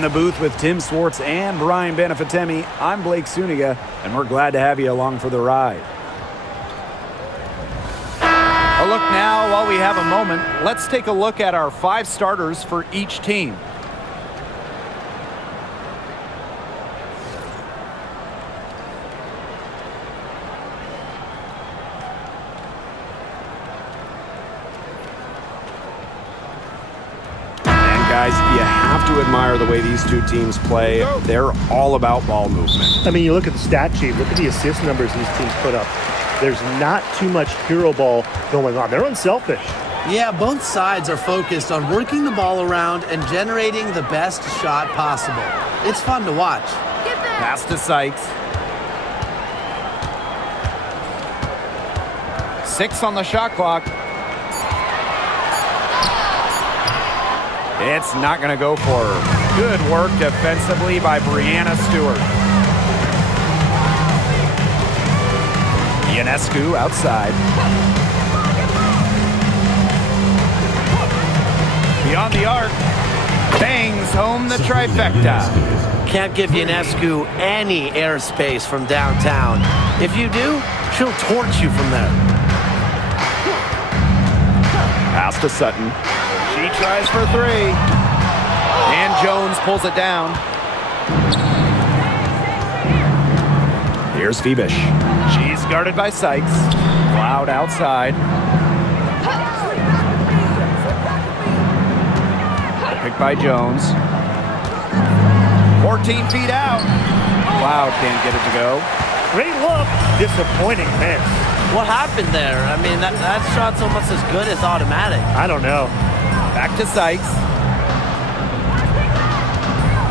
In the booth with Tim Swartz and Brian Benefatemi, I'm Blake Suniga, and we're glad to have you along for the ride. A look now, while we have a moment, let's take a look at our 5 starters for each team. Guys, you have to admire the way these two teams play. They're all about ball movement. I mean, you look at the stat sheet, look at the assist numbers these teams put up. There's not too much hero ball going on. They're unselfish. Yeah, both sides are focused on working the ball around and generating the best shot possible. It's fun to watch. Pass to Sykes. 6 on the shot clock. It's not going to go for her. Good work defensively by Breanna Stewart. Ionescu outside. Beyond the arc. Bangs home the trifecta. Can't give Ionescu any airspace from downtown. If you do, she'll torch you from there. Pass to Sutton. She tries for 3. And Jones pulls it down. Here's Phoebish. She's guarded by Sykes. Cloud outside. Picked by Jones. 14 feet out. Cloud can't get it to go. Great look. Disappointing miss. What happened there? I mean, that shot's almost as good as automatic. I don't know. Back to Sykes.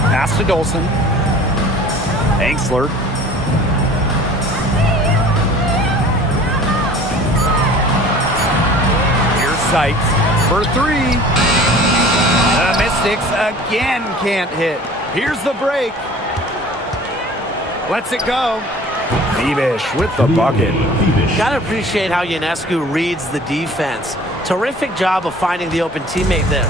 Pass to Dolson. Angsler. Here's Sykes for 3. The Mystics again can't hit. Here's the break. Lets it go. Phoebish with the bucket. Gotta appreciate how Ionescu reads the defense. Terrific job of finding the open teammate there.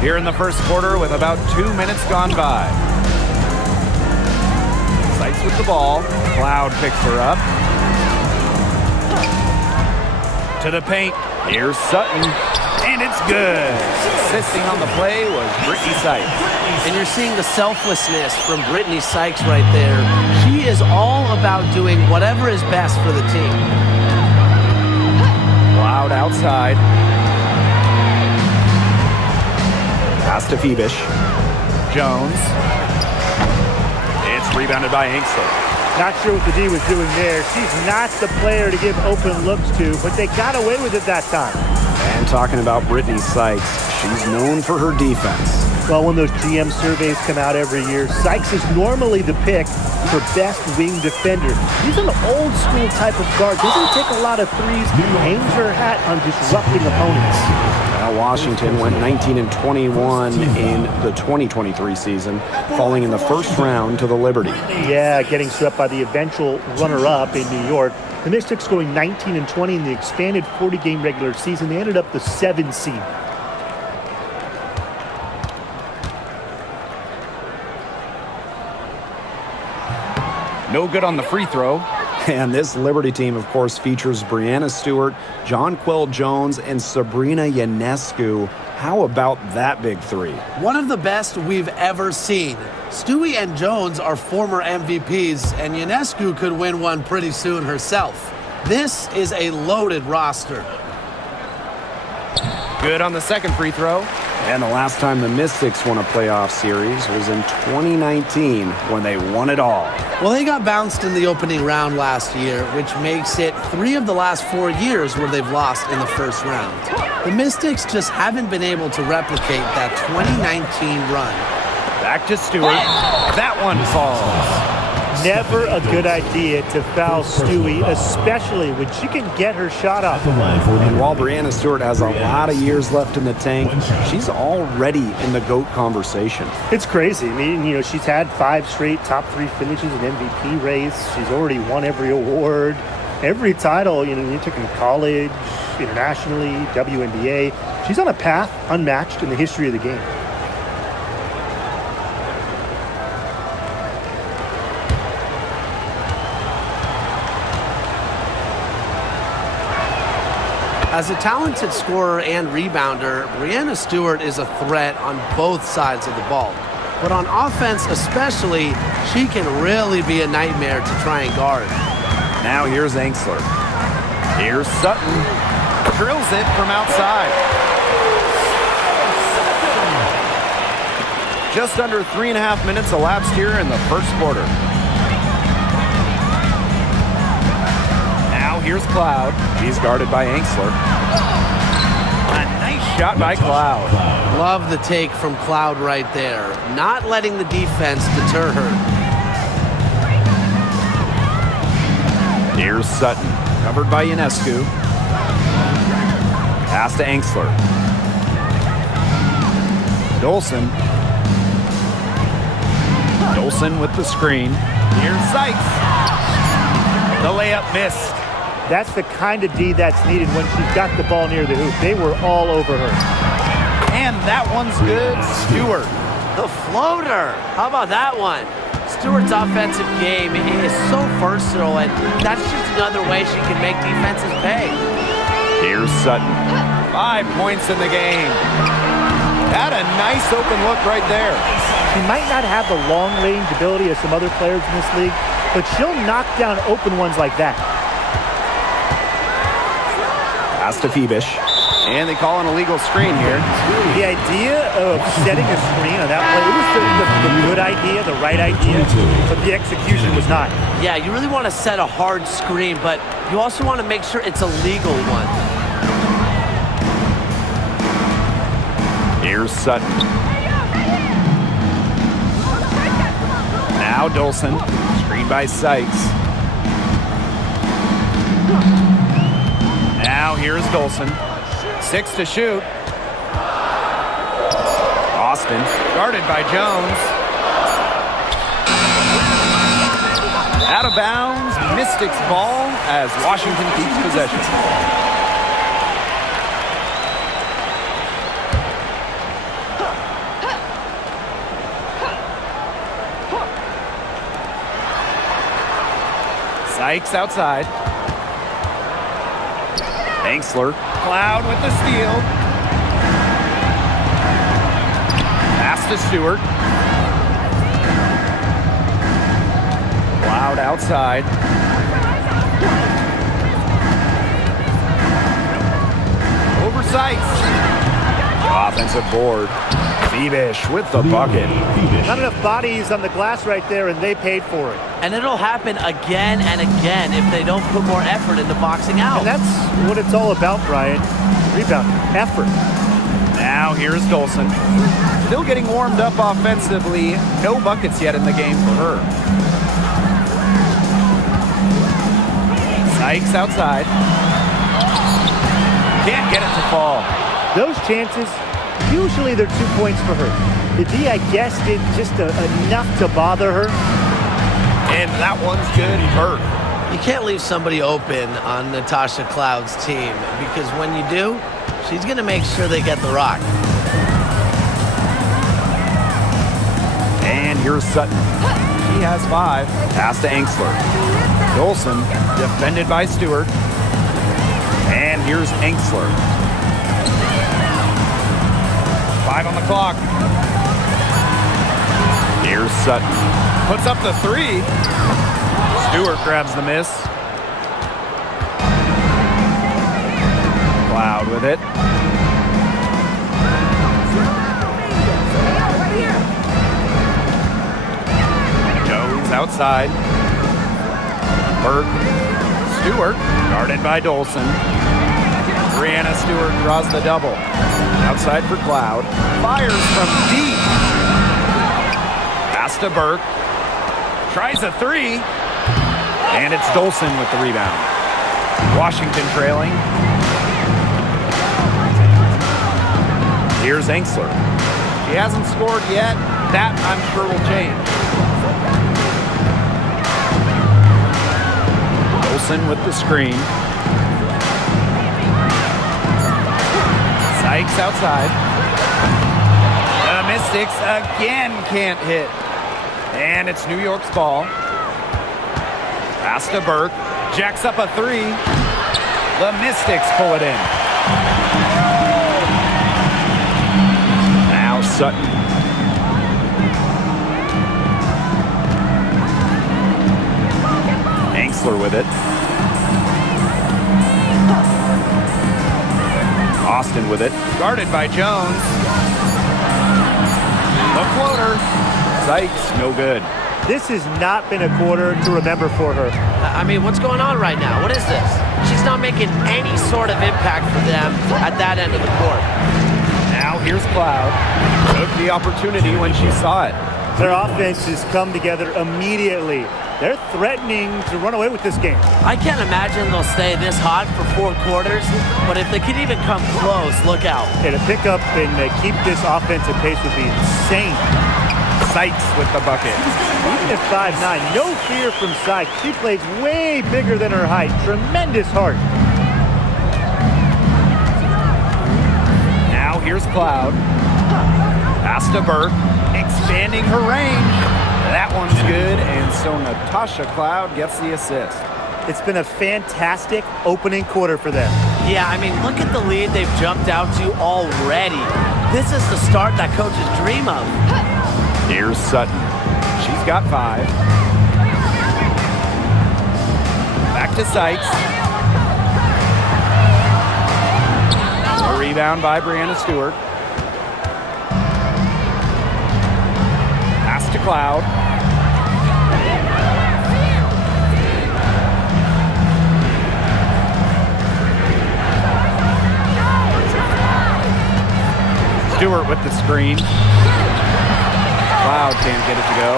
Here in the first quarter with about 2 minutes gone by. Sykes with the ball. Cloud picks her up. To the paint. Here's Sutton. And it's good. Assisting on the play was Brittany Sykes. And you're seeing the selflessness from Brittany Sykes right there. She is all about doing whatever is best for the team. Cloud outside. Pass to Phoebish. Jones. It's rebounded by Angsler. Not sure what the D was doing there. She's not the player to give open looks to, but they got away with it that time. And talking about Brittany Sykes, she's known for her defense. Well, when those GM surveys come out every year, Sykes is normally the pick for best wing defender. He's an old school type of guard. Doesn't take a lot of threes. Hangs her hat on disrupting opponents. Now Washington went 19-21 in the 2023 season, falling in the first round to the Liberty. Yeah, getting swept by the eventual runner-up in New York. The Mystics going 19-20 in the expanded 40-game regular season. They ended up the 7th seed. No good on the free throw. And this Liberty team, of course, features Breanna Stewart, Jonquel Jones, and Sabrina Ionescu. How about that big 3? One of the best we've ever seen. Stewie and Jones are former MVPs, and Ionescu could win one pretty soon herself. This is a loaded roster. Good on the second free throw. And the last time the Mystics won a playoff series was in 2019 when they won it all. Well, they got bounced in the opening round last year, which makes it 3 of the last 4 years where they've lost in the first round. The Mystics just haven't been able to replicate that 2019 run. Back to Stewart. That one falls. Never a good idea to foul Stewie, especially when she can get her shot off. And while Breanna Stewart has a lot of years left in the tank, she's already in the GOAT conversation. It's crazy. I mean, you know, she's had 5 straight top 3 finishes in MVP race. She's already won every award, every title, you know, you took in college, internationally, WNBA. She's on a path unmatched in the history of the game. As a talented scorer and rebounder, Breanna Stewart is a threat on both sides of the ball. But on offense especially, she can really be a nightmare to try and guard. Now here's Angsler. Here's Sutton. Drills it from outside. Just under 3.5 minutes elapsed here in the first quarter. Now here's Cloud. He's guarded by Angsler. A nice shot by Cloud. Love the take from Cloud right there. Not letting the defense deter her. Here's Sutton. Covered by Ionescu. Pass to Angsler. Dolson. Dolson with the screen. Here's Sykes. The layup missed. That's the kind of D that's needed when she's got the ball near the hoop. They were all over her. And that one's good. Stewart. The floater. How about that one? Stewart's offensive game is so versatile, and that's just another way she can make defenses pay. Here's Sutton. 5 points in the game. Had a nice open look right there. She might not have the long-range ability of some other players in this league, but she'll knock down open ones like that. Pass to Phoebish. And they call an illegal screen here. The idea of setting a screen on that play, it was the good idea, the right idea, but the execution was not. Yeah, you really want to set a hard screen, but you also want to make sure it's a legal one. Here's Sutton. Now Dolson. Screen by Sykes. Now here's Dolson. 6 to shoot. Austin. Guarded by Jones. Out of bounds. Mystics ball as Washington keeps possession. Sykes outside. Angsler. Cloud with the steal. Pass to Stewart. Cloud outside. Over Sykes. Offensive board. Phoebish with the bucket. Not enough bodies on the glass right there, and they paid for it. And it'll happen again and again if they don't put more effort into boxing out. And that's what it's all about, Brian. Rebounding, effort. Now here's Dolson. Still getting warmed up offensively. No buckets yet in the game for her. Sykes outside. Can't get it to fall. Those chances, usually they're 2 points for her. The D, I guess, did just enough to bother her. And that one's good. Hurt. You can't leave somebody open on Natasha Cloud's team, because when you do, she's going to make sure they get the rock. And here's Sutton. He has 5. Pass to Angsler. Dolson defended by Stewart. And here's Angsler. 5 on the clock. Here's Sutton. Puts up the 3. Stewart grabs the miss. Cloud with it. Jones outside. Burke. Stewart guarded by Dolson. Breanna Stewart draws the double. Outside for Cloud. Fires from deep. Pass to Burke. Tries a 3. And it's Dolson with the rebound. Washington trailing. Here's Angsler. She hasn't scored yet. That, I'm sure, will change. Dolson with the screen. Sykes outside. The Mystics again can't hit. And it's New York's ball. Pass to Burke. Jacks up a three. The Mystics pull it in. Now Sutton. Angsler with it. Austin with it. Guarded by Jones. The floater. Sykes, no good. This has not been a quarter to remember for her. I mean, what's going on right now? What is this? She's not making any sort of impact for them at that end of the court. Now here's Cloud. Took the opportunity when she saw it. Their offense has come together immediately. They're threatening to run away with this game. I can't imagine they'll stay this hot for 4 quarters, but if they could even come close, look out. Yeah, to pick up and keep this offensive pace would be insane. Sykes with the bucket. Even at 5'9", no fear from Sykes. She plays way bigger than her height. Tremendous heart. Now here's Cloud. Pass to Burke. Expanding her range. That one's good, and so Natasha Cloud gets the assist. It's been a fantastic opening quarter for them. Yeah, I mean, look at the lead they've jumped out to already. This is the start that coaches dream of. Here's Sutton. She's got 5. Back to Sykes. A rebound by Breanna Stewart. Pass to Cloud. Stewart with the screen. Cloud can't get it to go.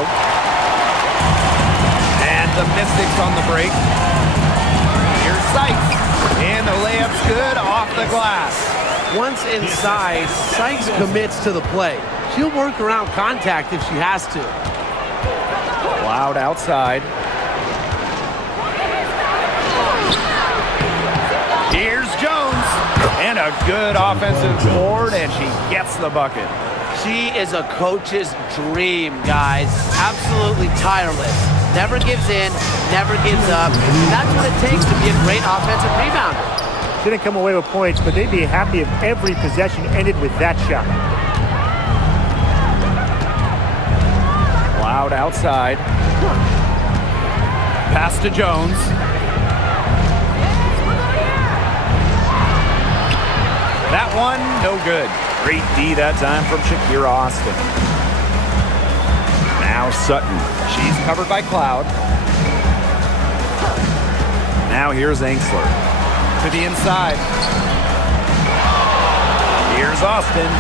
And the Mystics on the break. Here's Sykes. And the layup's good off the glass. Once inside, Sykes commits to the play. She'll work around contact if she has to. Cloud outside. Here's Jones. And a good offensive board, and she gets the bucket. She is a coach's dream, guys. Absolutely tireless. Never gives in, never gives up. That's what it takes to be a great offensive rebounder. Didn't come away with points, but they'd be happy if every possession ended with that shot. Cloud outside. Pass to Jones. That one, no good. Great D that time from Shakira Austin. Now Sutton. She's covered by Cloud. Now here's Angsler. To the inside. Here's Austin.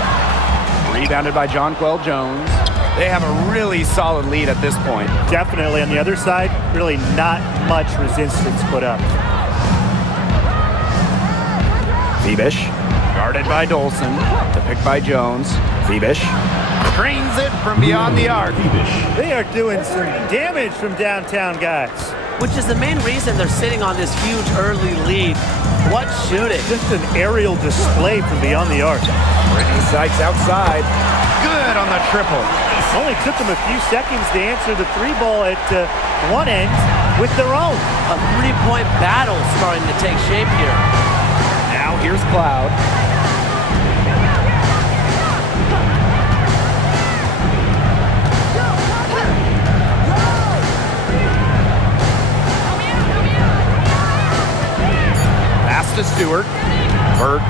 Rebounded by Jonquel Jones. They have a really solid lead at this point. Definitely on the other side, really not much resistance put up. Phoebish. Guarded by Dolson. The pick by Jones. Phoebish. Drains it from beyond the arc. They are doing some damage from downtown, guys. Which is the main reason they're sitting on this huge early lead. What shooting? Just an aerial display from beyond the arc. Brittany Sykes outside. Good on the triple. Only took them a few seconds to answer the 3-ball at one end with their own. A 3-point battle starting to take shape here. Now here's Cloud. Pass to Stewart. Burke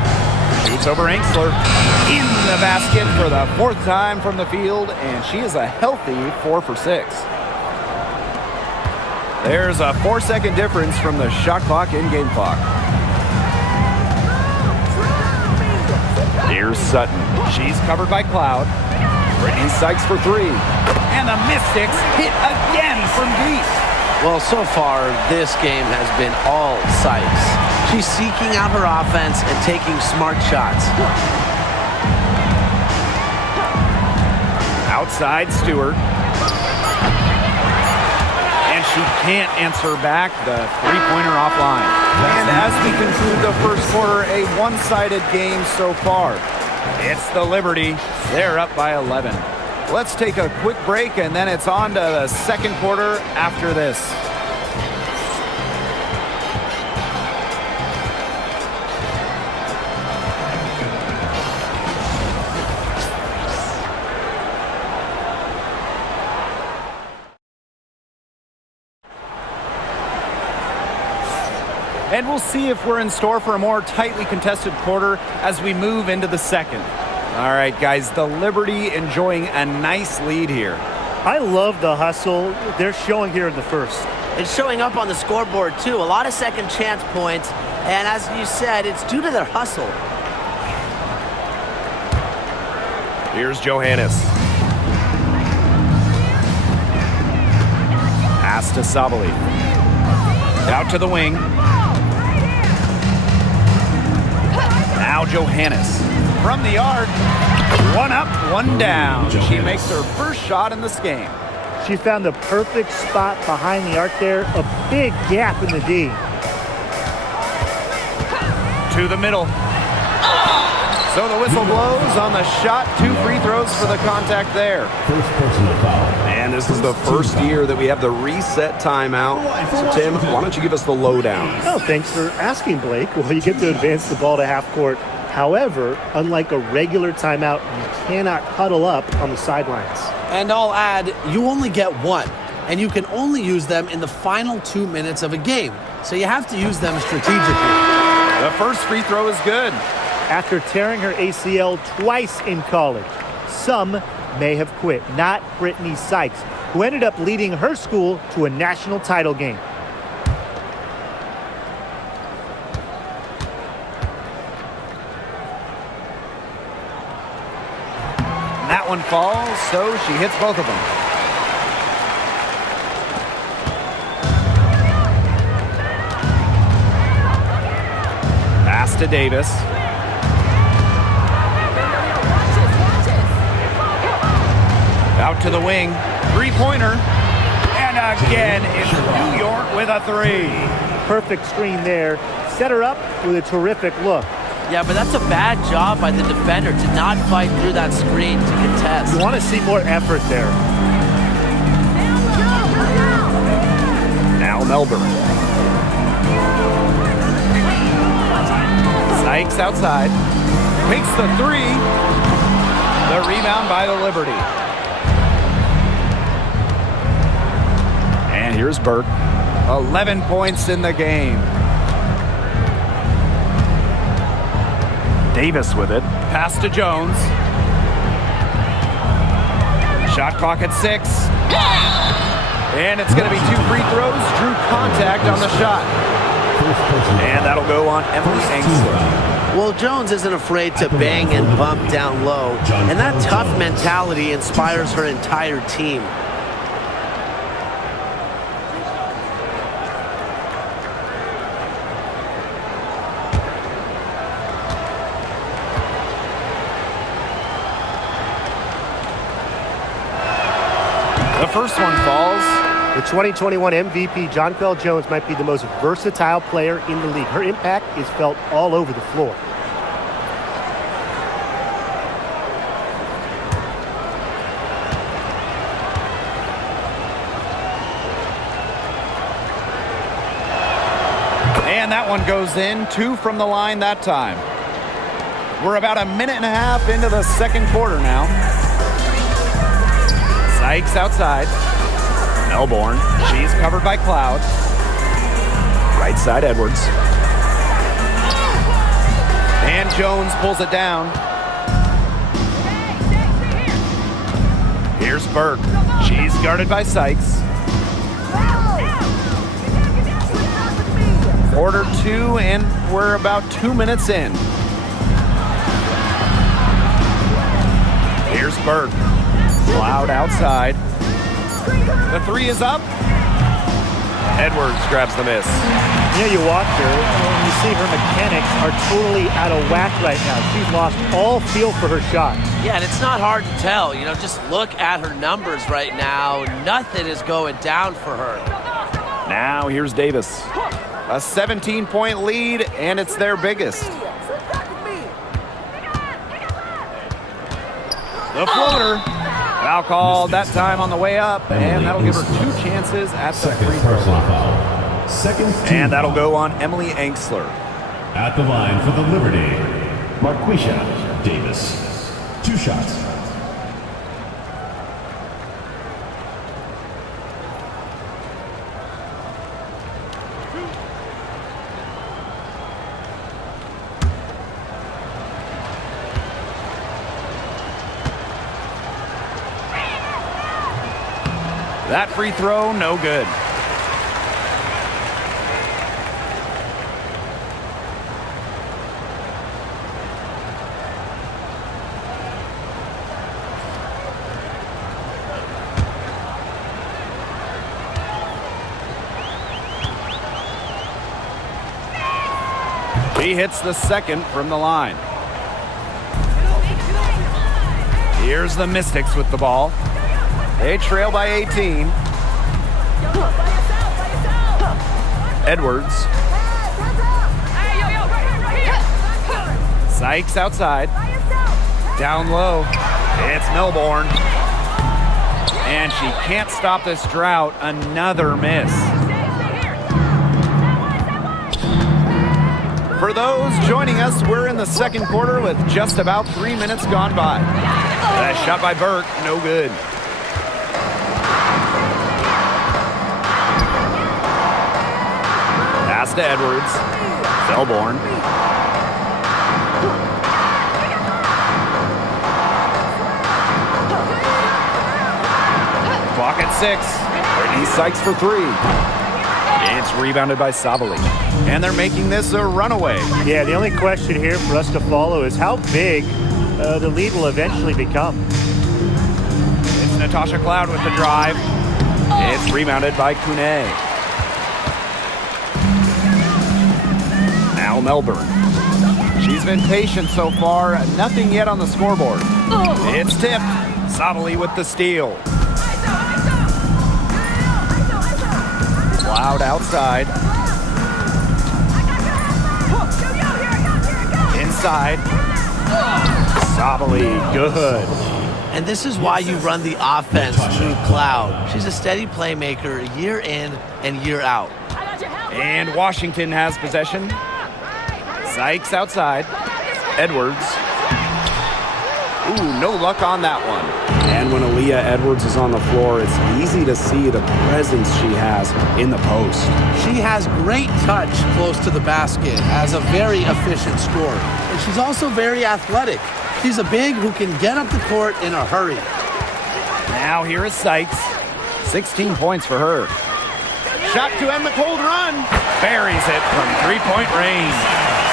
shoots over Angsler. In the basket for the 4th time from the field, and she is a healthy 4 for 6. There's a 4-second difference from the shot clock and game clock. Here's Sutton. She's covered by Cloud. Brittany Sykes for 3. And the Mystics hit again from deep. Well, so far, this game has been all Sykes. She's seeking out her offense and taking smart shots. Outside Stewart. And she can't answer back the 3-pointer offline. And as we conclude the first quarter, a one-sided game so far. It's the Liberty. They're up by 11. Let's take a quick break, and then it's on to the second quarter after this. And we'll see if we're in store for a more tightly contested quarter as we move into the second. All right, guys, the Liberty enjoying a nice lead here. I love the hustle they're showing here in the first. It's showing up on the scoreboard, too. A lot of second chance points. And as you said, it's due to their hustle. Here's Johannes. Pass to Sabali. Out to the wing. Now Johannes from the arc. One up, one down. She makes her first shot in this game. She found the perfect spot behind the arc there. A big gap in the D. To the middle. So the whistle blows on the shot. 2 free throws for the contact there. And this is the first year that we have the reset timeout. So, Tim, why don't you give us the lowdown? Oh, thanks for asking, Blake. Well, you get to advance the ball to half court. However, unlike a regular timeout, you cannot huddle up on the sidelines. And I'll add, you only get one, and you can only use them in the final 2 minutes of a game. So you have to use them strategically. The first free throw is good. After tearing her ACL twice in college, some may have quit. Not Brittany Sykes, who ended up leading her school to a national title game. That one falls, so she hits both of them. Pass to Davis. Out to the wing. Three-pointer. And again, it's New York with a 3. Perfect screen there. Set her up with a terrific look. Yeah, but that's a bad job by the defender to not fight through that screen to contest. You want to see more effort there. Now Melbourne. Sykes outside. Makes the 3. The rebound by the Liberty. And here's Burke. 11 points in the game. Davis with it. Pass to Jones. Shot clock at 6. And it's going to be 2 free throws. Drew contact on the shot. And that'll go on Emily Engstler. Well, Jones isn't afraid to bang and bump down low. And that tough mentality inspires her entire team. The first one falls. The 2021 MVP, Jonquel Jones, might be the most versatile player in the league. Her impact is felt all over the floor. And that one goes in. 2 from the line that time. We're about a minute and a half into the second quarter now. Sykes outside. Melbourne. She's covered by Cloud. Right side, Edwards. And Jones pulls it down. Here's Burke. She's guarded by Sykes. Quarter 2, and we're about 2 minutes in. Here's Burke. Cloud outside. The 3 is up. Edwards grabs the miss. You know, you watch her, and you see her mechanics are totally out of whack right now. She's lost all feel for her shot. Yeah, and it's not hard to tell. You know, just look at her numbers right now. Nothing is going down for her. Now here's Davis. A 17-point lead, and it's their biggest. The floater. Foul called that time on the way up, and that'll give her 2 chances at the free throw line. And that'll go on Emily Anxler. At the line for the Liberty, Marquisha Davis. 2 shots. That free throw, no good. He hits the second from the line. Here's the Mystics with the ball. They trail by 18. Edwards. Sykes outside. Down low. It's Melbourne. And she can't stop this drought. Another miss. For those joining us, we're in the second quarter with just about 3 minutes gone by. That shot by Burke, no good. Pass to Edwards. Melbourne. Clock at 6. Brittany Sykes for 3. It's rebounded by Savali. And they're making this a runaway. Yeah, the only question here for us to follow is how big the lead will eventually become. It's Natasha Cloud with the drive. It's rebounded by Kune. Now Melbourne. She's been patient so far. Nothing yet on the scoreboard. It's tipped. Savali with the steal. Cloud outside. Inside. Savali, good. And this is why you run the offense through Cloud. She's a steady playmaker year in and year out. And Washington has possession. Sykes outside. Edwards. Ooh, no luck on that one. And when Aaliyah Edwards is on the floor, it's easy to see the presence she has in the post. She has great touch close to the basket as a very efficient scorer. And she's also very athletic. She's a big who can get up the court in a hurry. Now here is Sykes. 16 points for her. Shot to end the cold run. Buries it from three-point range.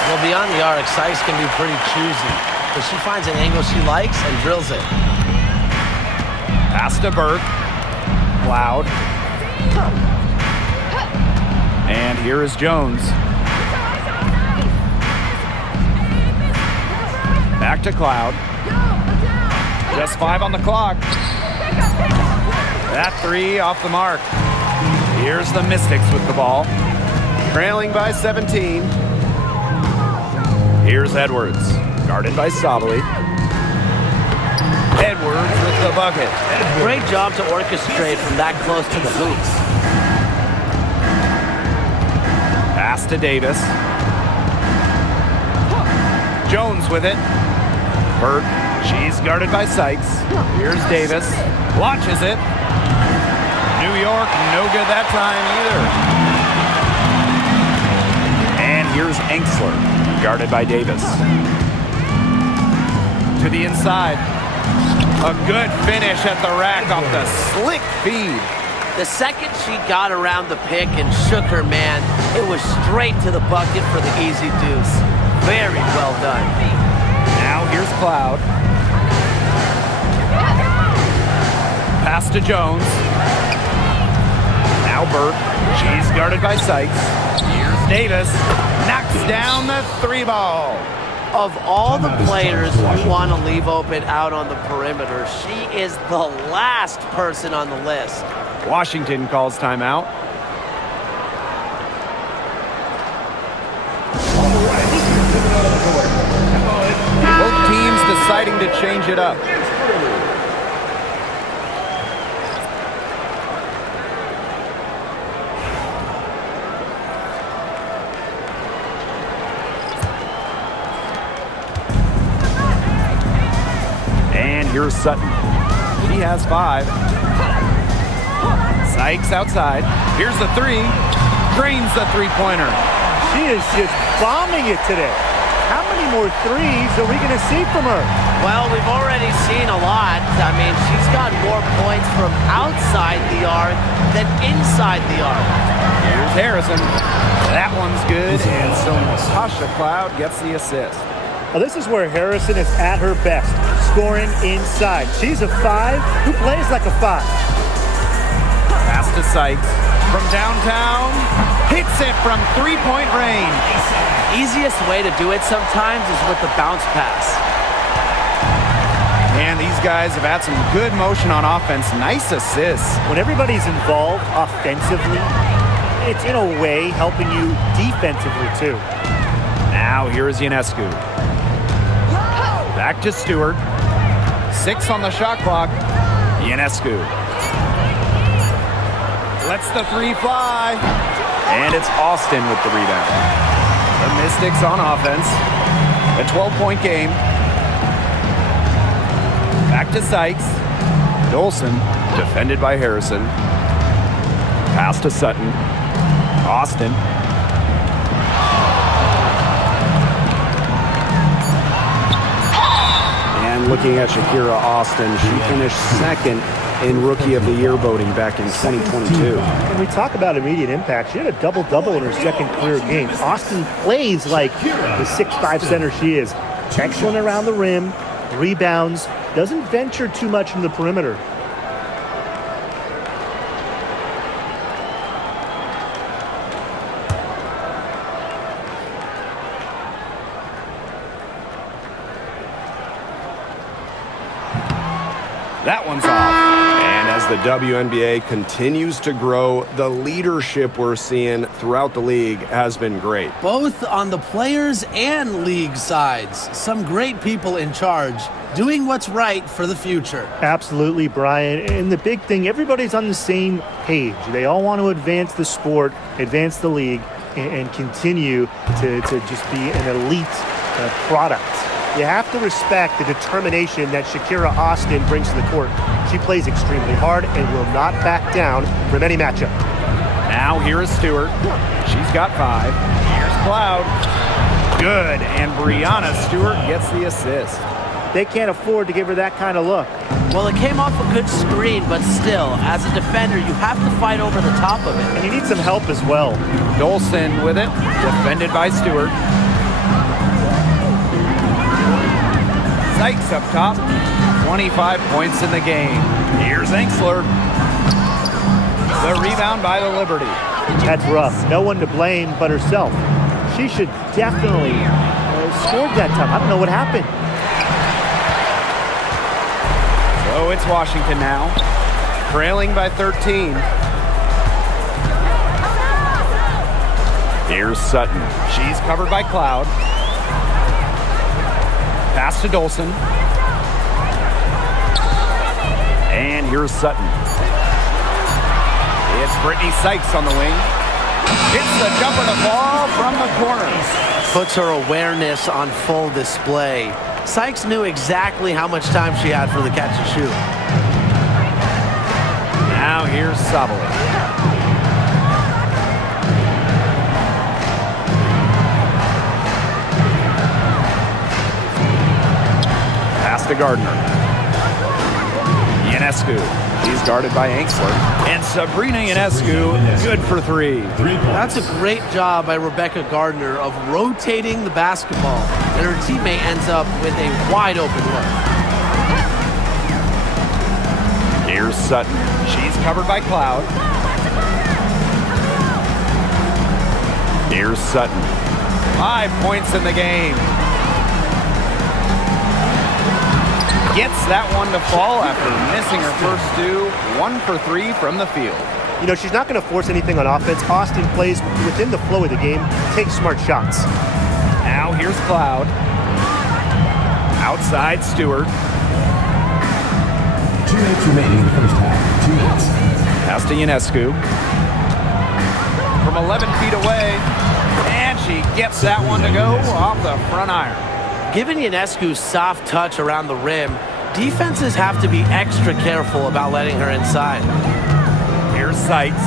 Well, beyond the arc, Sykes can be pretty choosy, but she finds an angle she likes and drills it. Pass to Burke. Cloud. And here is Jones. Back to Cloud. Just 5 on the clock. That 3 off the mark. Here's the Mystics with the ball. Trailing by 17. Here's Edwards. Guarded by Savali. Edwards with the bucket. Great job to orchestrate from that close to the hoops. Pass to Davis. Jones with it. Burke. She's guarded by Sykes. Here's Davis. Launches it. New York, no good that time either. And here's Anxler. Guarded by Davis. To the inside. A good finish at the rack off the slick feed. The second she got around the pick and shook her man, it was straight to the bucket for the easy deuce. Very well done. Now here's Cloud. Pass to Jones. Now Burke. She's guarded by Sykes. Here's Davis. Knocks down the 3-ball. Of all the players you want to leave open out on the perimeter, she is the last person on the list. Washington calls timeout. Both teams deciding to change it up. And here's Sutton. He has 5. Sykes outside. Here's the 3. Drains the three-pointer. She is just bombing it today. How many more threes are we going to see from her? Well, we've already seen a lot. I mean, she's got more points from outside the arc than inside the arc. Here's Harrison. That one's good, and so Natasha Cloud gets the assist. Now, this is where Harrison is at her best, scoring inside. She's a 5 who plays like a 5. Pass to Sykes from downtown. Hits it from three-point range. Easiest way to do it sometimes is with the bounce pass. And these guys have had some good motion on offense. Nice assists. When everybody's involved offensively, it's in a way helping you defensively too. Now here is Ionescu. Back to Stewart. 6 on the shot clock. Ionescu. Lets the 3 fly. And it's Austin with the rebound. The Mystics on offense. A 12-point game. Back to Sykes. Dolson, defended by Harrison. Pass to Sutton. Austin. And looking at Shakira Austin, she finished 2nd in Rookie of the Year voting back in 2022. When we talk about immediate impact, she had a double-double in her second career game. Austin plays like the 6'5" center she is. Excellent around the rim, rebounds, doesn't venture too much from the perimeter. That one's off. And as the WNBA continues to grow, the leadership we're seeing throughout the league has been great. Both on the players and league sides. Some great people in charge, doing what's right for the future. Absolutely, Brian. And the big thing, everybody's on the same page. They all want to advance the sport, advance the league, and continue to just be an elite product. You have to respect the determination that Shakira Austin brings to the court. She plays extremely hard and will not back down from any matchup. Now here is Stewart. She's got 5. Here's Cloud. Good, and Brianna Stewart gets the assist. They can't afford to give her that kind of look. Well, it came off a good screen, but still, as a defender, you have to fight over the top of it. And you need some help as well. Dolson with it, defended by Stewart. Sykes up top, 25 points in the game. Here's Enksler. The rebound by the Liberty. That's rough. No one to blame but herself. She should definitely scored that time. I don't know what happened. So it's Washington now, trailing by 13. Here's Sutton. She's covered by Cloud. Pass to Dolson. And here's Sutton. It's Brittany Sykes on the wing. Hits the jumper to fall from the corner. Puts her awareness on full display. Sykes knew exactly how much time she had for the catch and shoot. Now here's Sabali. To Gardner. Ionescu. He's guarded by Enksler. And Sabrina Ionescu, good for 3. 3 points. That's a great job by Rebecca Gardner of rotating the basketball, and her teammate ends up with a wide open look. Here's Sutton. She's covered by Cloud. Here's Sutton. 5 points in the game. Gets that one to fall after missing her first 2. 1 for 3 from the field. You know, she's not going to force anything on offense. Austin plays within the flow of the game, takes smart shots. Now here's Cloud. Outside Stewart. minutes remaining in the first half. 2 minutes. Pass to Ionescu. From 11 feet away, and she gets that one to go off the front iron. Given Ionescu's soft touch around the rim, defenses have to be extra careful about letting her inside. Here's Sykes.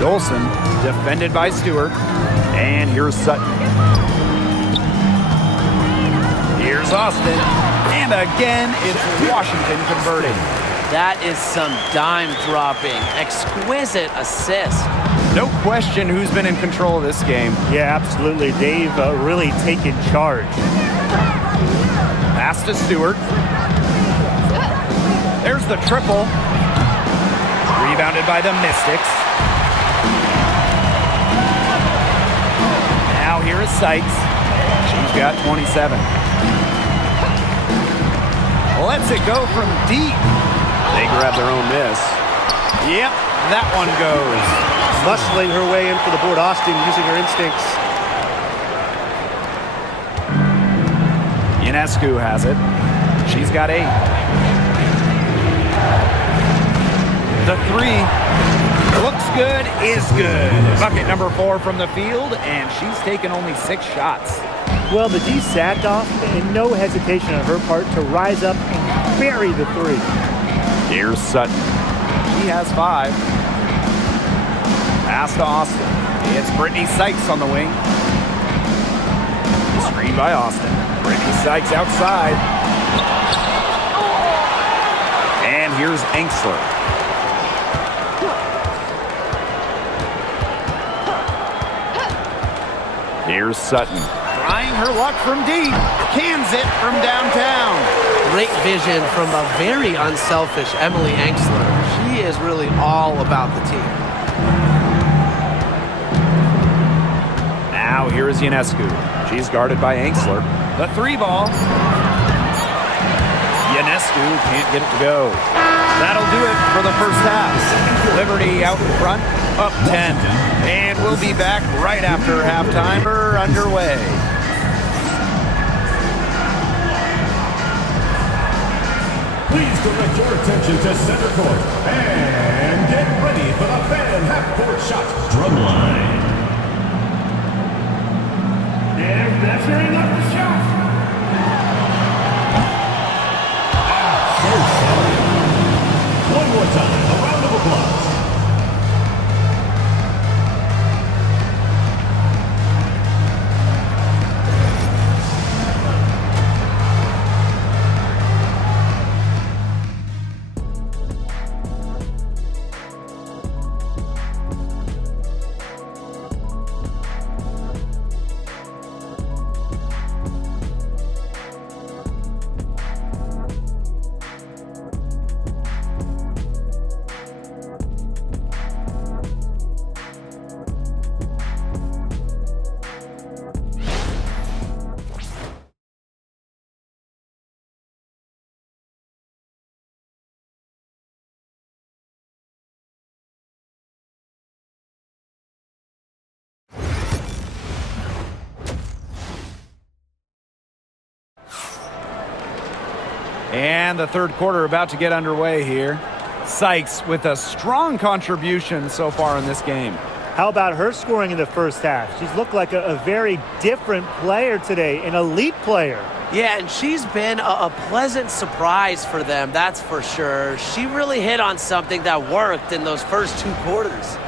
Dolson defended by Stewart. And here's Sutton. Here's Austin. And again, it's Washington converting. That is some dime dropping. Exquisite assist. No question who's been in control of this game. Yeah, absolutely. They've really taken charge. Pass to Stewart. There's the triple. Rebounded by the Mystics. Now here is Sykes. She's got 27. Lets it go from deep. They grab their own miss. Yep, that one goes. Muscling her way in for the board. Austin using her instincts. Ionescu has it. She's got 8. The 3 looks good, is good. Bucket number 4 from the field, and she's taken only 6 shots. Well, the D sat off, and no hesitation on her part to rise up and bury the 3. Here's Sutton. She has 5. Pass to Austin. It's Brittany Sykes on the wing. Screen by Austin. Brittany Sykes outside. And here's Enxler. Here's Sutton. Trying her luck from deep. Cans it from downtown. Great vision from a very unselfish Emily Enxler. She is really all about the team. Now here is Ionescu. She's guarded by Enxler. The 3 ball. Ionescu can't get it to go. That'll do it for the first half. Liberty out in front, up 10. And we'll be back right after halftime. We're underway. Please direct your attention to center court and get ready for the fan half-court shot drumline. And measuring up the shot. One more time, a round of applause. And the third quarter about to get underway here. Sykes with a strong contribution so far in this game. How about her scoring in the first half? She's looked like a very different player today, an elite player. Yeah, and she's been a pleasant surprise for them, that's for sure. She really hit on something that worked in those first 2 quarters.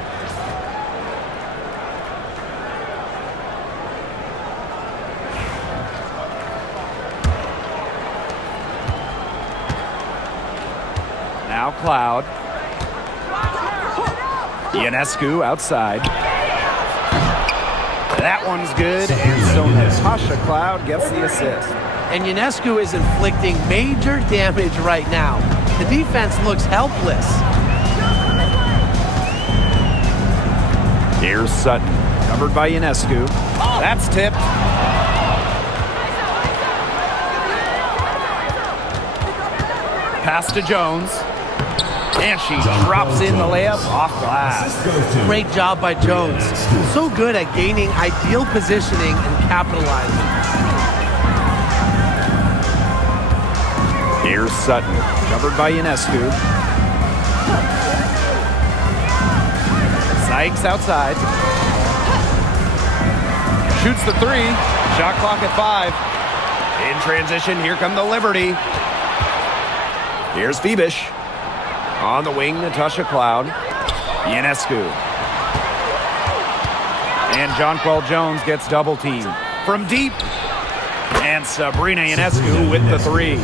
Now Cloud. Ionescu outside. That one's good, and so Natasha Cloud gets the assist. And Ionescu is inflicting major damage right now. The defense looks helpless. Here's Sutton, covered by Ionescu. That's tipped. Pass to Jones. And she drops in the layup off glass. Great job by Jones. So good at gaining ideal positioning and capitalizing. Here's Sutton, covered by Ionescu. Sykes outside. Shoots the three. Shot clock at 5. In transition, here come the Liberty. Here's Phoebish. On the wing, Natasha Cloud. Ionescu. And Jonquel Jones gets double teamed. From deep. And Sabrina Ionescu with the 3.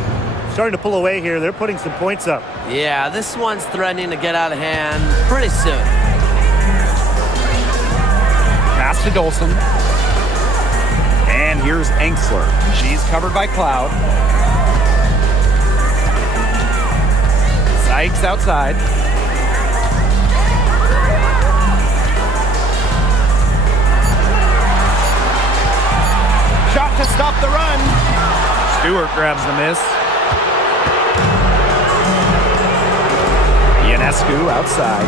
Starting to pull away here. They're putting some points up. Yeah, this one's threatening to get out of hand pretty soon. Pass to Dolson. And here's Enksler. She's covered by Cloud. Sykes outside. Shot to stop the run. Stewart grabs the miss. Ionescu outside.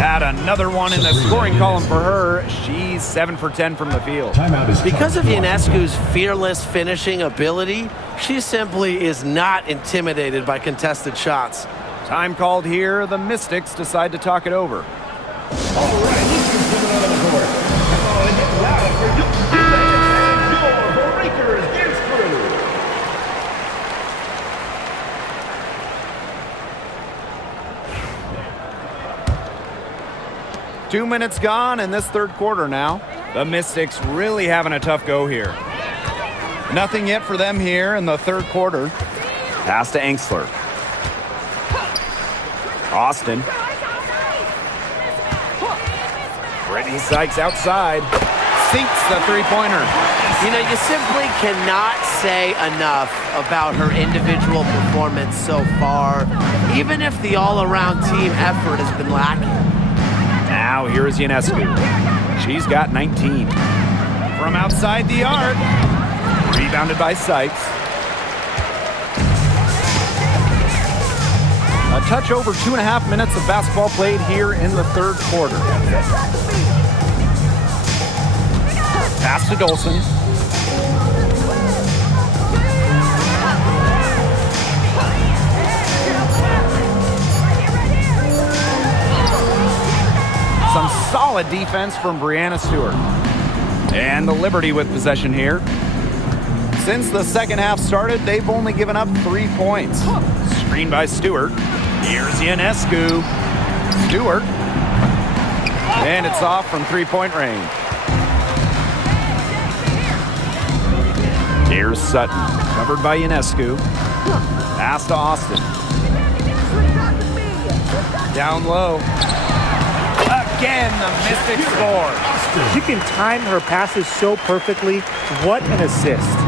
Add another one in the scoring column for her. She's 7 for 10 from the field. Timeout is Because of Ionescu's fearless finishing ability, she simply is not intimidated by contested shots. Time called here. The Mystics decide to talk it over. All right, let's get it on the court. Come on and get loud for your breakers gets through. Two minutes gone in this third quarter now. The Mystics really having a tough go here. Nothing yet for them here in the third quarter. Pass to Enksler. Austin. Brittany Sykes outside. Sinks the three-pointer. You know, you simply cannot say enough about her individual performance so far, even if the all-around team effort has been lacking. Now here's Ionescu. She's got 19. From outside the arc. Rebounded by Sykes. A touch over 2.5 minutes of basketball played here in the third quarter. Pass to Dolson. Some solid defense from Brianna Stewart. And the Liberty with possession here. Since the second half started, they've only given up 3 points. Screen by Stewart. Here's Ionescu. Stewart. And it's off from three-point range. Here's Sutton. Covered by Ionescu. Pass to Austin. Down low. Again, the Mystics score. She can time her passes so perfectly. What an assist.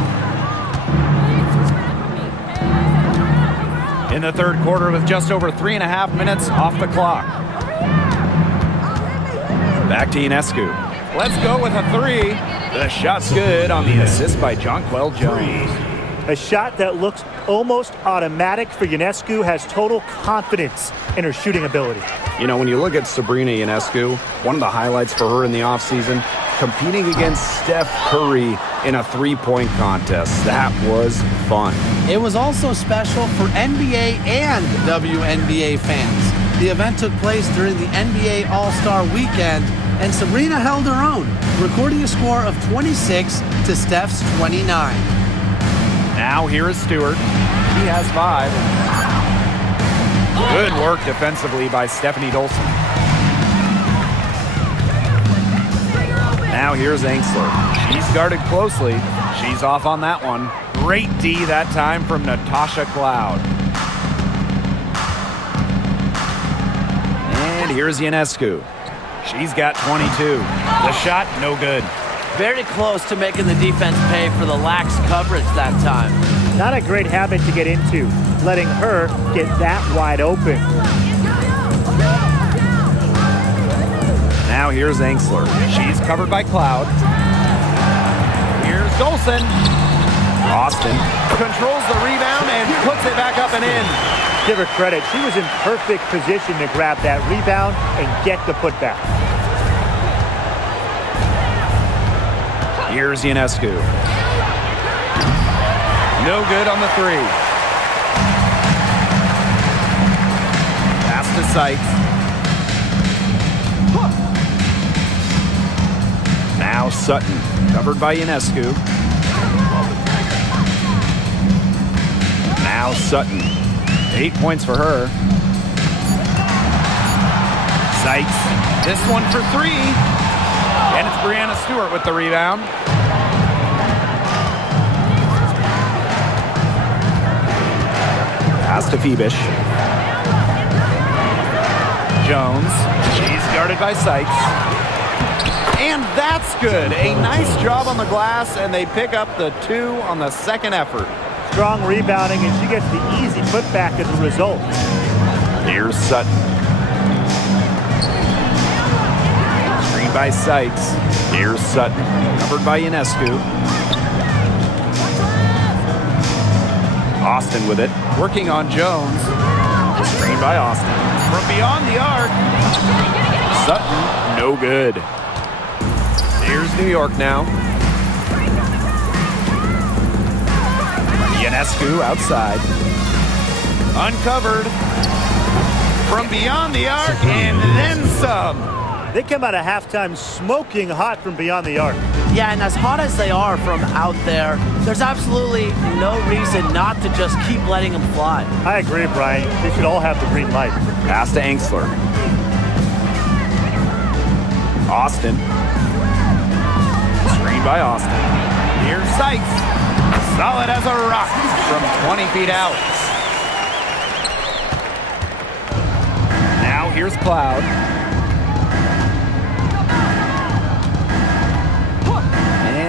In the third quarter with just over 3.5 minutes off the clock. Back to Ionescu. Let's go with a 3. The shot's good on the assist by Jonquel Jones. A shot that looks almost automatic for Ionescu, has total confidence in her shooting ability. You know, when you look at Sabrina Ionescu, one of the highlights for her in the offseason, competing against Steph Curry in a three-point contest. That was fun. It was also special for NBA and WNBA fans. The event took place during the NBA All-Star Weekend, and Sabrina held her own, recording a score of 26 to Steph's 29. Now here is Stewart. He has 5. Good work defensively by Stephanie Dolson. Now here's Enksler. She's guarded closely. She's off on that one. Great D that time from Natasha Cloud. And here's Ionescu. She's got 22. The shot, no good. Very close to making the defense pay for the lax coverage that time. Not a great habit to get into, letting her get that wide open. Now here's Enksler. She's covered by Cloud. Here's Dolson. Austin controls the rebound and puts it back up and in. Give her credit. She was in perfect position to grab that rebound and get the putback. Here's Ionescu. No good on the three. Pass to Sykes. Now Sutton, covered by Ionescu. Now Sutton. 8 points for her. Sykes. This one for three. And it's Brianna Stewart with the rebound. Pass to Phoebish. Jones. She's guarded by Sykes. And that's good. A nice job on the glass, and they pick up the 2 on the second effort. Strong rebounding, and she gets the easy putback as a result. Here's Sutton. Screen by Sykes. Here's Sutton, covered by Ionescu. Austin with it. Working on Jones. Screen by Austin. From beyond the arc. Sutton, no good. Here's New York now. Ionescu outside. Uncovered. From beyond the arc and then some. They come out of halftime smoking hot from beyond the arc. Yeah, and as hot as they are from out there, there's absolutely no reason not to just keep letting them fly. I agree, Brian. They should all have the green light. Pass to Angsler. Austin. Screen by Austin. Here's Sykes. Solid as a rock from 20 feet out. Now here's Cloud.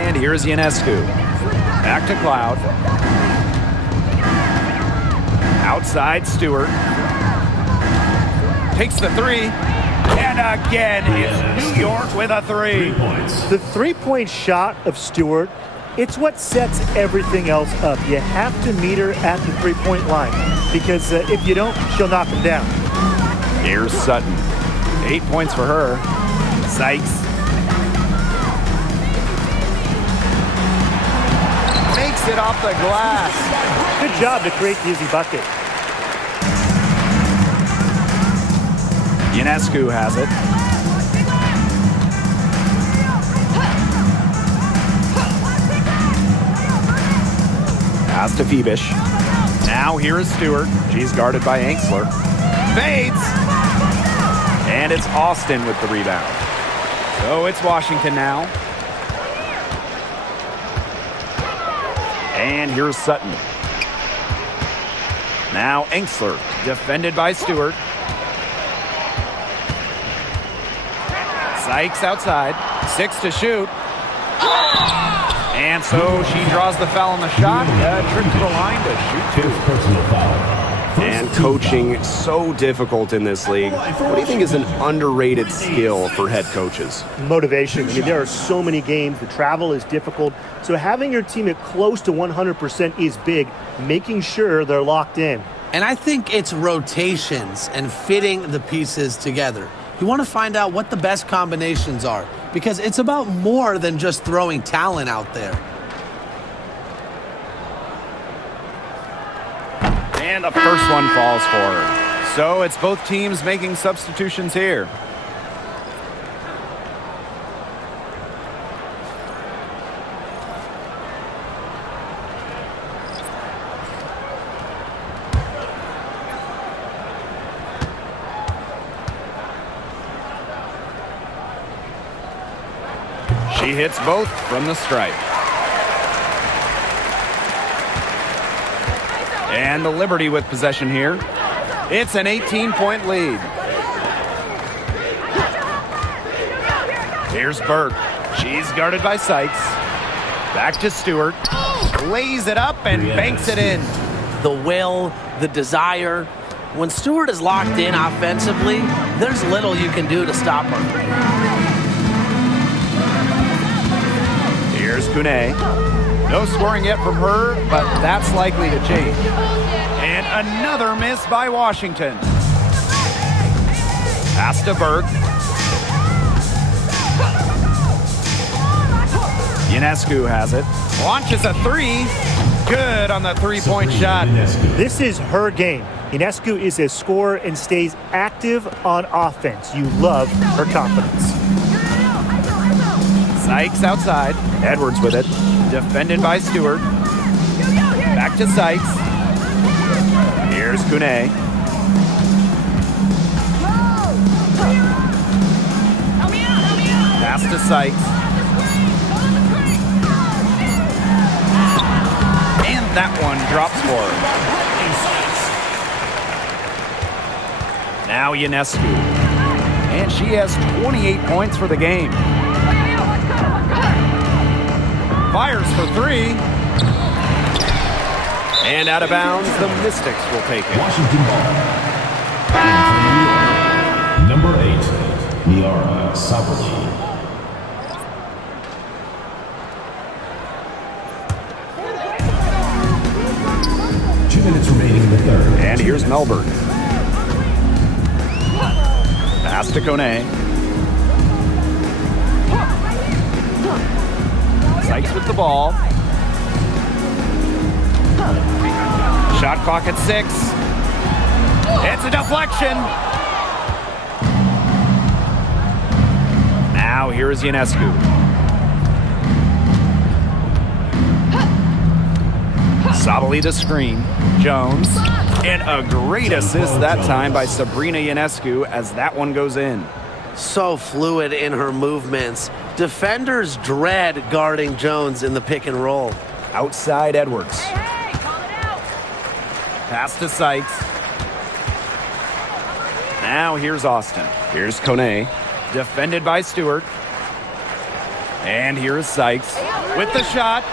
And here's Ionescu. Back to Cloud. Outside Stewart. Takes the three. And again, it's New York with a 3. 3 points. The three-point shot of Stewart, it's what sets everything else up. You have to meet her at the three-point line because if you don't, she'll knock them down. Here's Sutton. 8 points for her. Sykes. Makes it off the glass. Good job to create the easy bucket. Ionescu has it. Pass to Phoebish. Now here is Stewart. She's guarded by Angsler. Fades. And it's Austin with the rebound. So it's Washington now. And here's Sutton. Now Angsler, defended by Stewart. Sykes outside. 6 to shoot. And so she draws the foul on the shot. Trip to the line to shoot 2. Personal foul. And coaching so difficult in this league. What do you think is an underrated skill for head coaches? Motivation. I mean, there are so many games. The travel is difficult. So having your team at close to 100% is big, making sure they're locked in. And I think it's rotations and fitting the pieces together. You want to find out what the best combinations are because it's about more than just throwing talent out there. And the first one falls for her. So it's both teams making substitutions here. She hits both from the stripe. And the Liberty with possession here. It's an 18-point lead. Here's Burke. She's guarded by Sykes. Back to Stewart. Lays it up and banks it in. The will, the desire. When Stewart is locked in offensively, there's little you can do to stop her. Here's Kune. No scoring yet from her, but that's likely to change. And another miss by Washington. Pass to Burke. Ionescu has it. Launches a 3. Good on the three-point shot. This is her game. Ionescu is a scorer and stays active on offense. You love her confidence. Sykes outside. Edwards with it. Defended by Stewart. Back to Sykes. Here's Kune. Pass to Sykes. And that one drops for her. Now Ionescu. And she has 28 points for the game. Fires for three. And out of bounds, the Mystics will take it. Washington ball. Number 8, Niara Sabali. Remaining in the third. And here's Melbourne. Pass to Kone. Sykes with the ball. Shot clock at 6. It's a deflection. Now here is Ionescu. Sabali the screen. Jones. And a great assist that time by Sabrina Ionescu as that one goes in. So fluid in her movements. Defenders dread guarding Jones in the pick and roll. Outside Edwards. Pass to Sykes. Now here's Austin. Here's Kone. Defended by Stewart. And here is Sykes with the shot.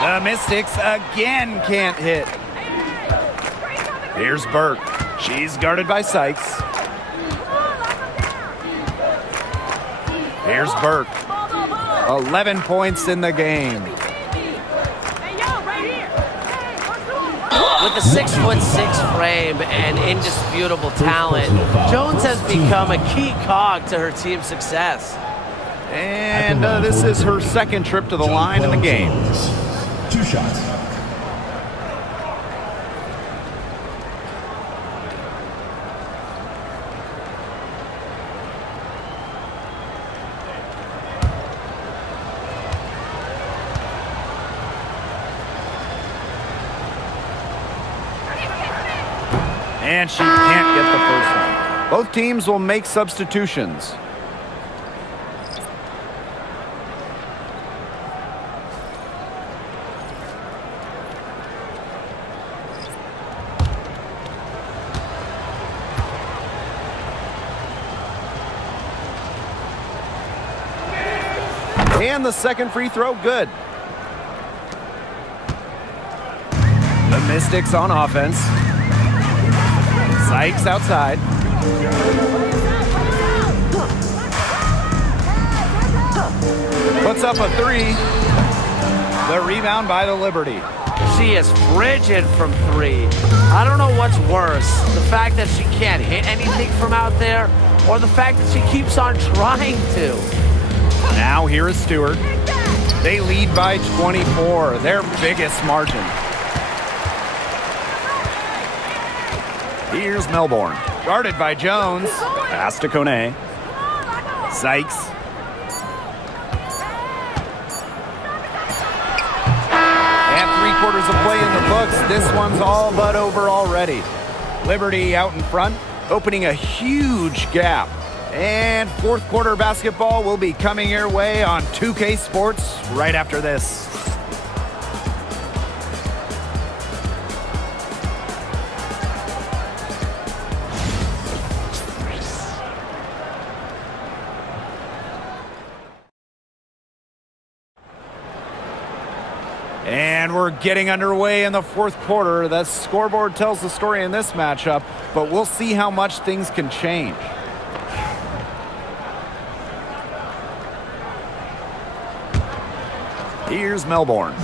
The Mystics again can't hit. Here's Burke. She's guarded by Sykes. Here's Burke. 11 points in the game. With a 6'6" frame and indisputable talent, Jones has become a key cog to her team's success. And this is her second trip to the line in the game. 2 shots. And she can't get the first one. Both teams will make substitutions. And the second free throw, good. The Mystics on offense. Sykes outside. Puts up a 3. The rebound by the Liberty. She is frigid from 3. I don't know what's worse, the fact that she can't hit anything from out there, or the fact that she keeps on trying to. Now here is Stewart. They lead by 24, their biggest margin. Here's Melbourne, guarded by Jones. Pass to Kone. Sykes. And 3/4 of play in the books. This one's all but over already. Liberty out in front, opening a huge gap. And fourth quarter basketball will be coming your way on 2K Sports right after this. And we're getting underway in the fourth quarter. The scoreboard tells the story in this matchup, but we'll see how much things can change. Here's Melbourne.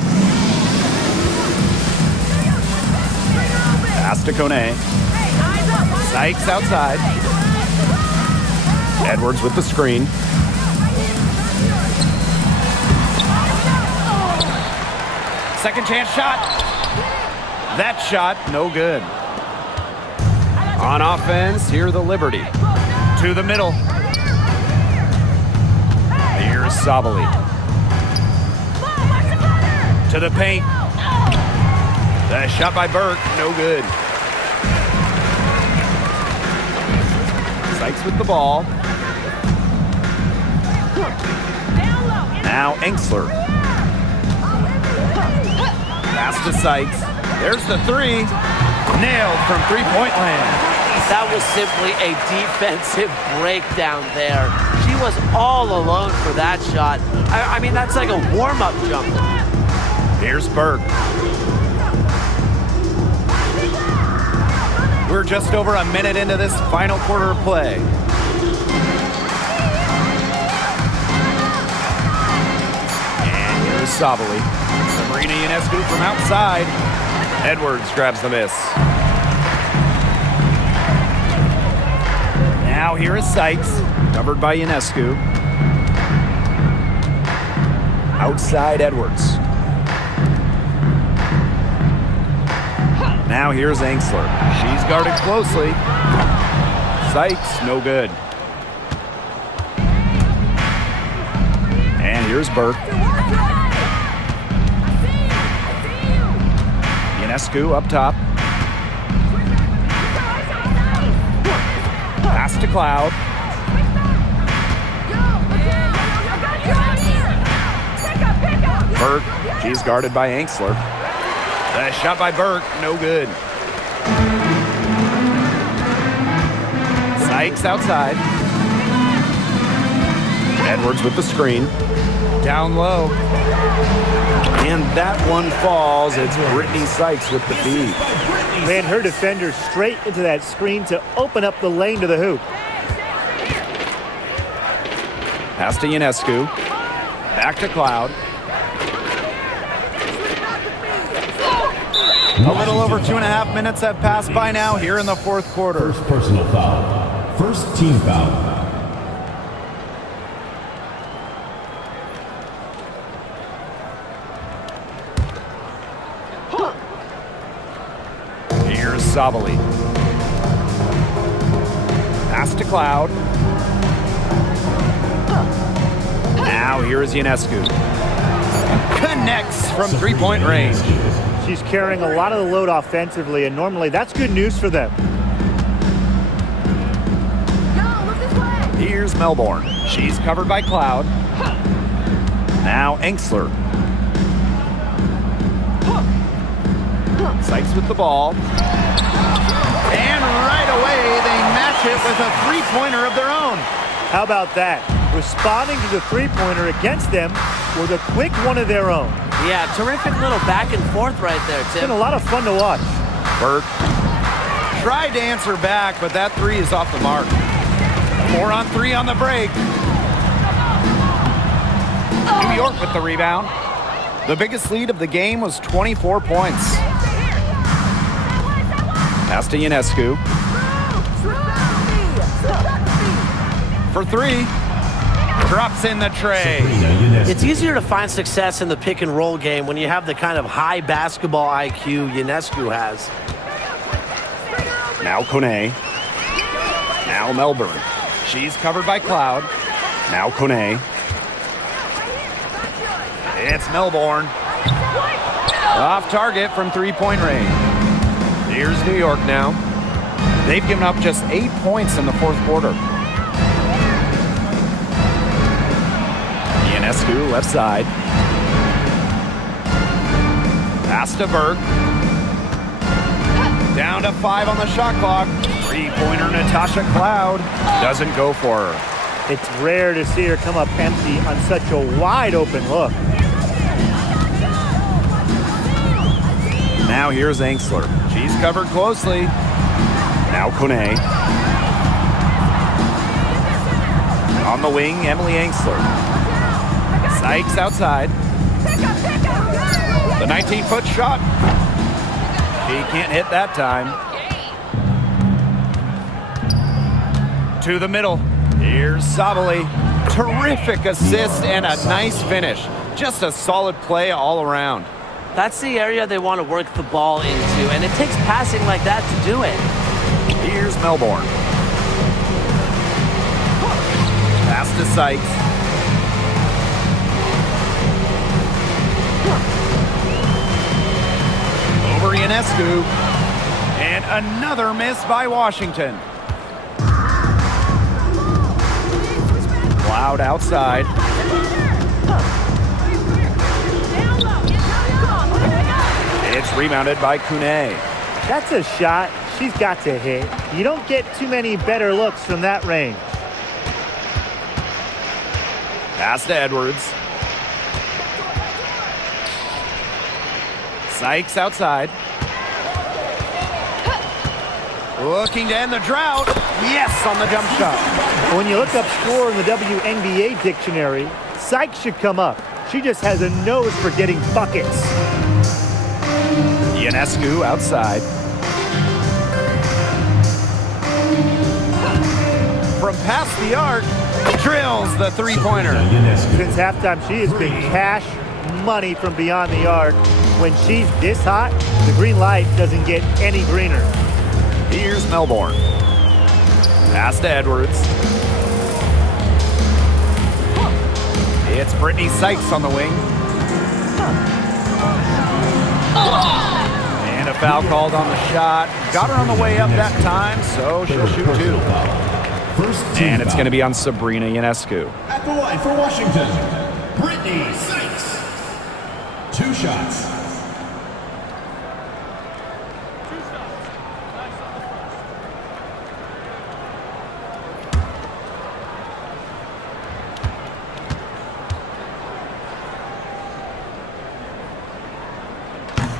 Pass to Kone. Sykes outside. Edwards with the screen. second chance shot. That shot, no good. On offense, here the Liberty. To the middle. Here's Sabali. To the paint. The shot by Burke, no good. Sykes with the ball. Now Enxler. Pass to Sykes. There's the three. Nailed from three-point land. That was simply a defensive breakdown there. She was all alone for that shot. I mean, that's like a warm-up jumper. Here's Burke. We're just over a minute into this final quarter of play. And here's Sabali. Sabrina Ionescu from outside. Edwards grabs the miss. Now here is Sykes, covered by Ionescu. Outside Edwards. Now here's Enxler. She's guarded closely. Sykes, no good. And here's Burke. Ionescu up top. Pass to Cloud. Burke, she's guarded by Enxler. The shot by Burke, no good. Sykes outside. Edwards with the screen. Down low. And that one falls. It's Brittany Sykes with the feed. Ran her defender straight into that screen to open up the lane to the hoop. Pass to Ionescu. Back to Cloud. A little over 2.5 minutes have passed by now here in the fourth quarter. First personal foul. First team foul. Here's Sabali. Pass to Cloud. Now here is Ionescu. Connects from three-point range. She's carrying a lot of the load offensively, and normally that's good news for them. Here's Melbourne. She's covered by Cloud. Now Enxler. Sykes with the ball. And right away, they match it with a three-pointer of their own. How about that? Responding to the three-pointer against them with a quick one of their own. Yeah, terrific little back and forth right there, It's Tim. been a lot of fun to watch. Burke tried to answer back, but that three is off the mark. 4 on 3 on the break. New York with the rebound. The biggest lead of the game was 24 points. Pass to Ionescu. For 3. Drops in the tray. It's easier to find success in the pick and roll game when you have the kind of high basketball IQ Ionescu has. Now Kone. Now Melbourne. She's covered by Cloud. Now Kone. It's Melbourne. Off target from three-point range. Here's New York now. They've given up just 8 points in the fourth quarter. Ionescu left side. Pass to Burke. Down to 5 on the shot clock. Three-pointer Natasha Cloud doesn't go for her. It's rare to see her come up empty on such a wide open look. Now here's Enxler. She's covered closely. Now Kone. On the wing, Emily Enxler. Sykes outside. The 19-foot shot. He can't hit that time. To the middle. Here's Sabali. Terrific assist and a nice finish. Just a solid play all around. That's the area they want to work the ball into, and it takes passing like that to do it. Here's Melbourne. Pass to Sykes. Over Ionescu. And another miss by Washington. Cloud outside. It's rebounded by Kune. That's a shot she's got to hit. You don't get too many better looks from that range. Pass to Edwards. Sykes outside. Looking to end the drought. Yes, on the jump shot. When you look up score in the WNBA dictionary, Sykes should come up. She just has a nose for getting buckets. Ionescu outside. From past the arc, drills the three-pointer. Since halftime, she has been cash money from beyond the arc. When she's this hot, the green light doesn't get any greener. Here's Melbourne. Pass to Edwards. It's Brittany Sykes on the wing. And a foul called on the shot. Got her on the way up that time, so she'll shoot two. And it's going to be on Sabrina Ionescu. At the line for Washington, Brittany Sykes. 2 shots.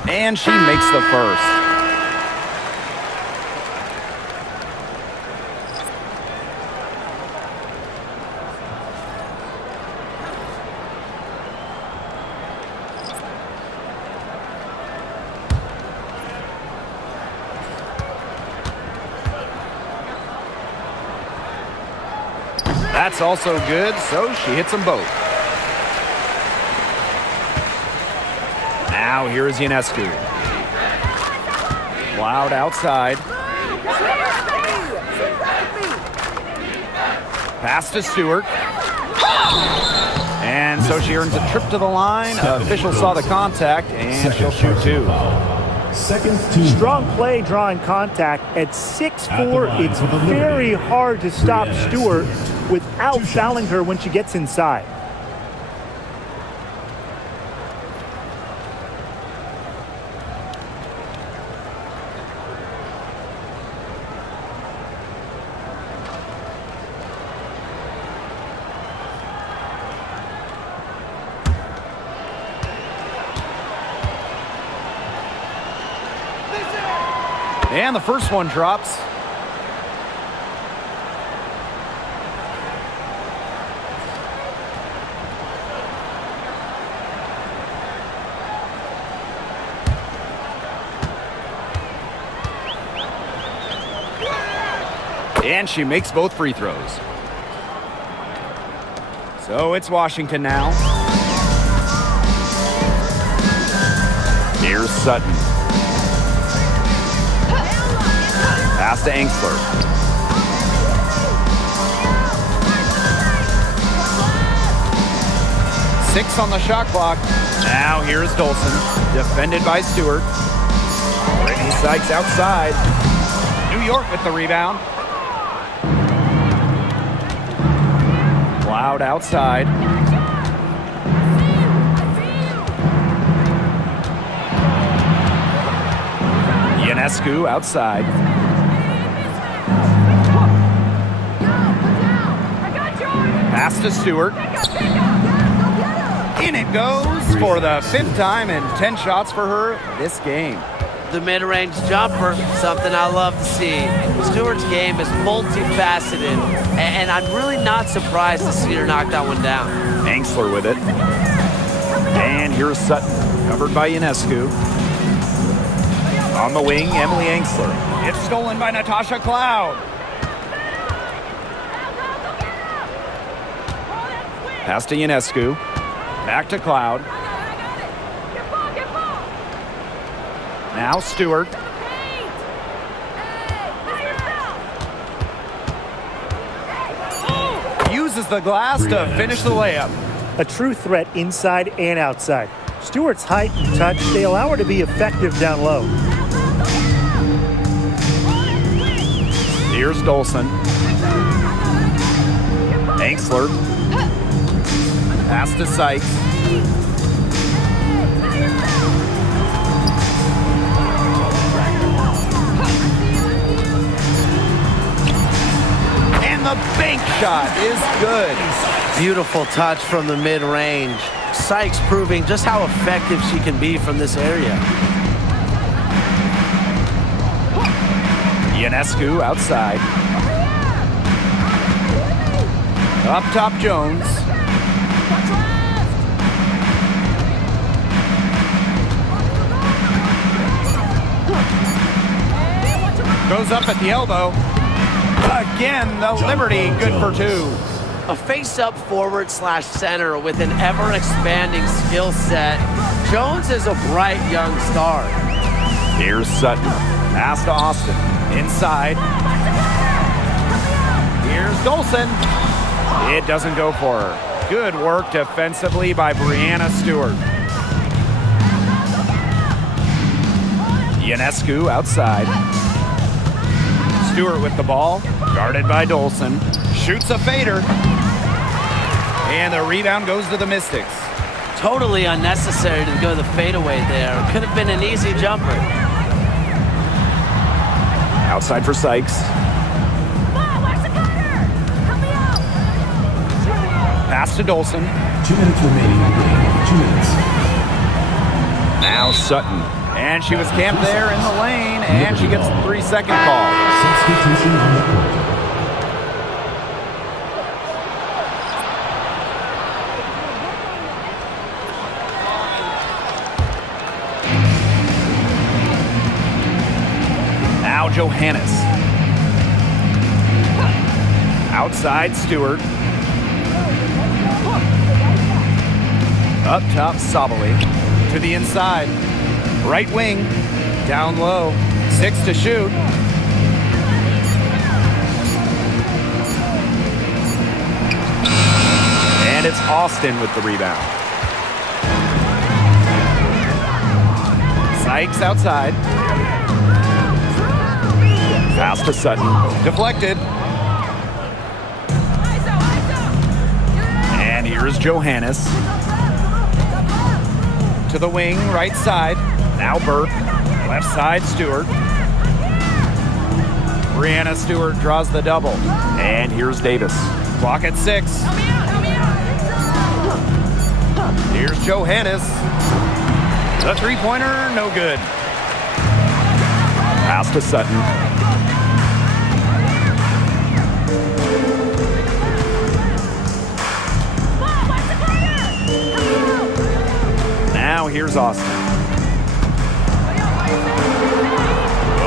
And she makes the first. That's also good, so she hits them both. Now here is Ionescu. Cloud outside. Pass to Stewart. And so she earns a trip to the line. Official saw the contact, and she'll shoot two. Second team. Strong play drawing contact. At 6'4", it's very hard to stop Stewart without fouling her when she gets inside. And the first one drops. And she makes both free throws. So it's Washington now. Here's Sutton. Pass to Angsler. Six on the shot clock. Now here's Dolson. Defended by Stewart. Brittany Sykes outside. New York with the rebound. Cloud outside. Ionescu outside. Pass to Stewart. In it goes for the 5th time and 10 shots for her this game. The mid-range jumper, something I love to see. Stewart's game is multifaceted, and I'm really not surprised to see her knock that one down. Angsler with it. And here's Sutton, covered by Ionescu. On the wing, Emily Angsler. It's stolen by Natasha Cloud. Pass to Ionescu. Back to Cloud. Now Stewart. Uses the glass to finish the layup. A true threat inside and outside. Stewart's height and touch, they allow her to be effective down low. Here's Dolson. Angsler. Pass to Sykes. And the bank shot is good. Beautiful touch from the mid-range. Sykes proving just how effective she can be from this area. Ionescu outside. Up top, Jones. Goes up at the elbow. Again, the Liberty, good for two. A face-up forward / center with an ever-expanding skill set. Jones is a bright young star. Here's Sutton. Pass to Austin. Inside. Here's Dolson. It doesn't go for her. Good work defensively by Breanna Stewart. Ionescu outside. Stewart with the ball. Guarded by Dolson. Shoots a fader. And the rebound goes to the Mystics. Totally unnecessary to go the fadeaway there. Could have been an easy jumper. Outside for Sykes. Pass to Dolson. 2 minutes remaining in the game. 2 minutes. Now Sutton. And she was camped there in the lane, and she gets a 3-second call. Substitution on the court. Now Johannes. Outside Stewart. Up top Sabali. To the inside. Right wing. Down low. 6 to shoot. And it's Austin with the rebound. Sykes outside. Pass to Sutton. Deflected. And here's Johannes. To the wing, right side. Now Burke. Left side, Stewart. Breanna Stewart draws the double. And here's Davis. Clock at 6. Here's Johannes. The three-pointer, no good. Pass to Sutton. Now here's Austin.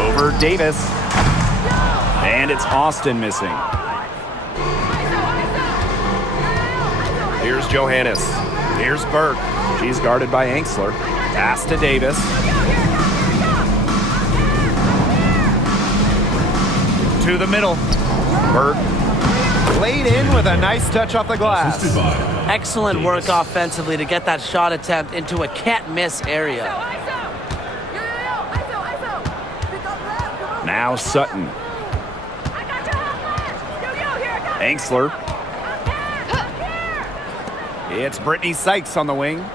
Over Davis. And it's Austin missing. Here's Johannes. Here's Burke. She's guarded by Angsler. Pass to Davis. To the middle. Burke. Laid in with a nice touch off the glass. Excellent work offensively to get that shot attempt into a can't-miss area. Now Sutton. Angsler. It's Brittany Sykes on the wing.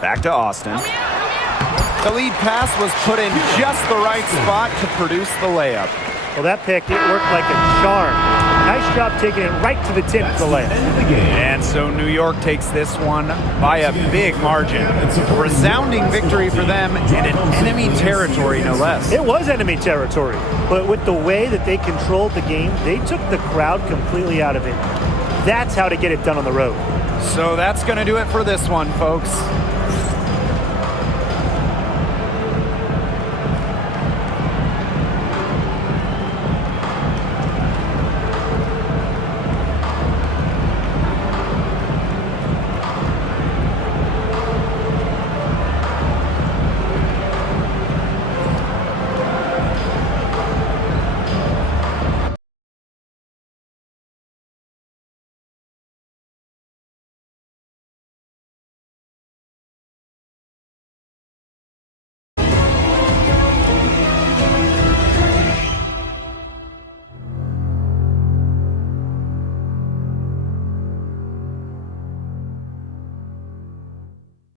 Back to Austin. The lead pass was put in just the right spot to produce the layup. Well, that pick, it worked like a charm. Nice job taking it right to the tip for the layup. And so New York takes this one by a big margin. A resounding victory for them in an enemy territory, no less. It was enemy territory, but with the way that they controlled the game, they took the crowd completely out of it. That's how to get it done on the road. So that's going to do it for this one, folks.